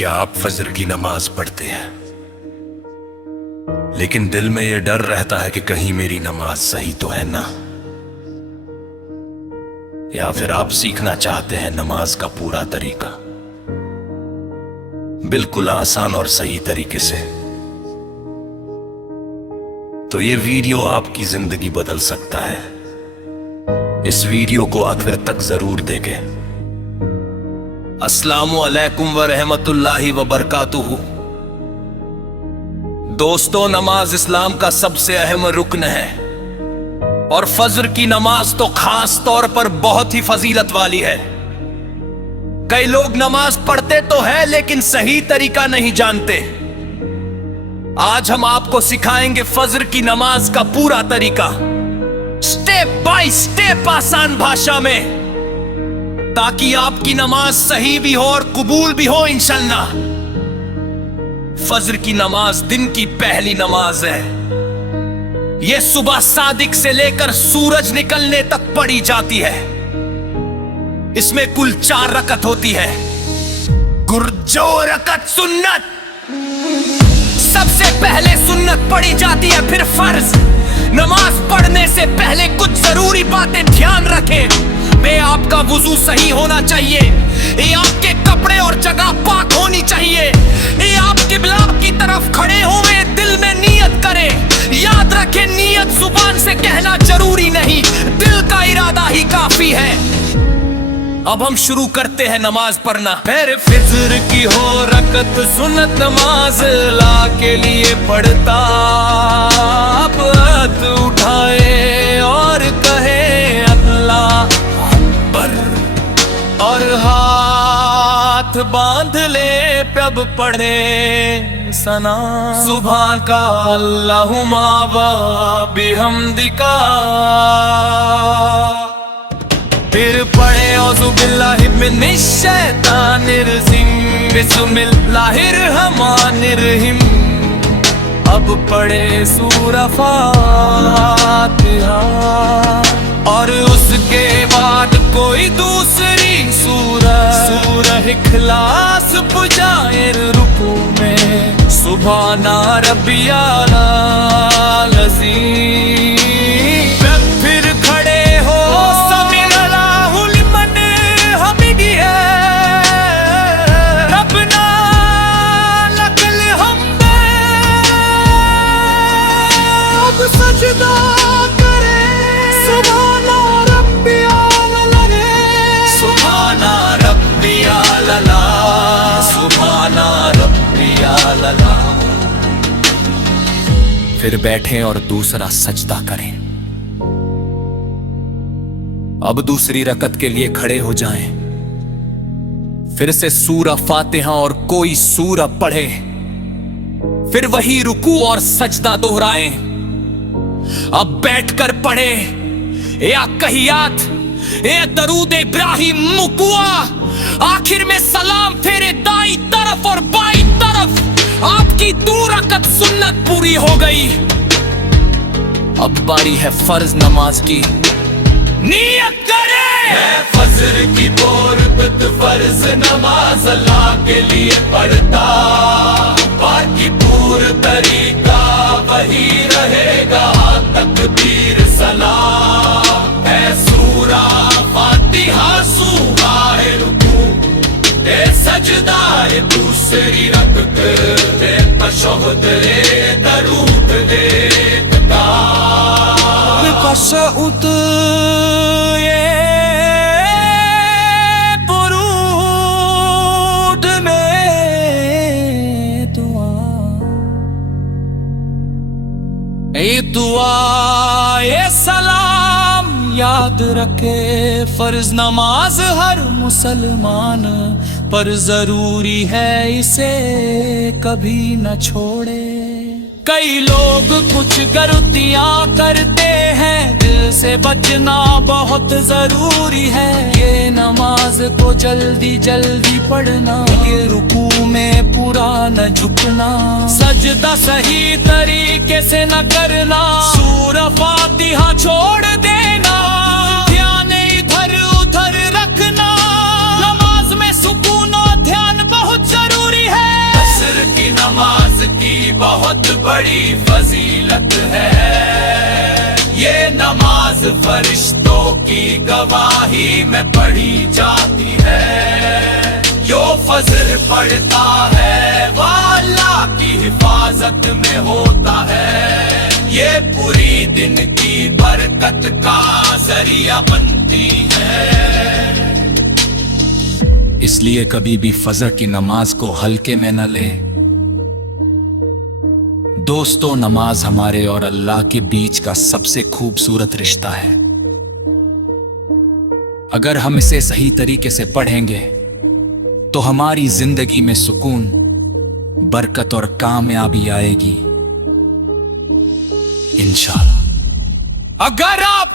क्या आप फजर की नमाज पढ़ते हैं, लेकिन दिल में यह डर रहता है कि कहीं मेरी नमाज सही तो है ना? या फिर आप सीखना चाहते हैं नमाज का पूरा तरीका, बिल्कुल आसान और सही तरीके से? तो ये वीडियो आपकी जिंदगी बदल सकता है। इस वीडियो को आखिर तक जरूर देखें। अस्सलामु अलैकुम व रहमतुल्लाहि व बरकातुहू। दोस्तों, नमाज इस्लाम का सबसे अहम रुकन है और फजर की नमाज तो खास तौर पर बहुत ही फजीलत वाली है। कई लोग नमाज पढ़ते तो है लेकिन सही तरीका नहीं जानते। आज हम आपको सिखाएंगे फजर की नमाज का पूरा तरीका, स्टेप बाय स्टेप, आसान भाषा में, ताकि आपकी नमाज सही भी हो और कबूल भी हो इंशाअल्लाह। फजर की नमाज दिन की पहली नमाज है। यह सुबह सादिक से लेकर सूरज निकलने तक पढ़ी जाती है। इसमें कुल 4 रकत होती है। गुर्जो रकत सुन्नत, सबसे पहले सुन्नत पढ़ी जाती है, फिर फर्ज। नमाज पढ़ने से पहले कुछ जरूरी बातें ध्यान रखें। आपका वुजू सही होना चाहिए, ये आपके कपड़े और जगह पाक होनी चाहिए, ये आप किबला की तरफ खड़े हुए दिल में नियत करें। याद रखें, नियत जुबान से कहना जरूरी नहीं, दिल का इरादा ही काफी है। अब हम शुरू करते हैं नमाज पढ़ना। फिर फजर की हो रकत सुन्नत नमाज ला के लिए पढ़ता, अब हाथ उठाए और कहे अल्लाह अकबर, और हाथ बांध ले अब पढ़े सना सुभान का अल्लाहुम्मा व बिहम्दिका। फिर पढ़े औज़ु बिल्लाहि मिनश शैतानिर रजीम, बिस्मिल्लाहिर रहमानिर रहीम। अब पढ़े सूरह फातिहा और उसके बाद कोई दूसरी सूरह इखलास पुजाए रुकू में, सुभाना रब्बियल अज़ीम। फिर खड़े हो समीअल्लाहु लिमन हमिदिह, रब्बना लकल हम्द। अब सजदा फिर बैठें और दूसरा सजदा करें। अब दूसरी रकत के लिए खड़े हो जाएं। फिर से सूरह फातिहा और कोई सूरह पढ़े, फिर वही रुकू और सजदा दोहराएं। अब बैठकर पढ़े या कहियात, ए दरूद इब्राहिम मुकुआ, आखिर में सलाम फेरे दाई तरफ और बाई तरफ। आपकी 2 रकत सुन्नत पूरी हो गई। अब बारी है फर्ज नमाज की। नियत करें, फजर की 2 रकत फर्ज नमाज अल्लाह के लिए पढ़ता, बाकी पूरा तरीका वही रहेगा, तकबीर सलाम है सूरा फातिहा, सूरह रुकू ए सजदा ए दूसरी रकत ए तशहुद ए दरूद ए तशहुद ए दुरूद में दुआ ए सलाम याद रखे। फर्ज नमाज हर मुसलमान पर जरूरी है, इसे कभी न छोड़े। कई लोग कुछ गलतियां करते हैं, दिल से बचना बहुत जरूरी है। ये नमाज को जल्दी जल्दी पढ़ना, ये रुकू में पूरा न झुकना, सजदा सही तरीके से न करना, सूरह फातिहा छोड़ देना, ध्यान इधर उधर रखना। नमाज में सुकून और ध्यान बहुत जरूरी है। बड़ी फजीलत है। ये नमाज फरिश्तों की गवाही में पढ़ी जाती है। जो फजर पढ़ता है वो अल्लाह की हिफाजत में होता है। ये पूरी दिन की बरकत का जरिया बनती है। इसलिए कभी भी फजर की नमाज को हल्के में न ले। दोस्तों, नमाज हमारे और अल्लाह के बीच का सबसे खूबसूरत रिश्ता है। अगर हम इसे सही तरीके से पढ़ेंगे तो हमारी जिंदगी में सुकून, बरकत और कामयाबी आएगी इंशाअल्लाह। अगर आप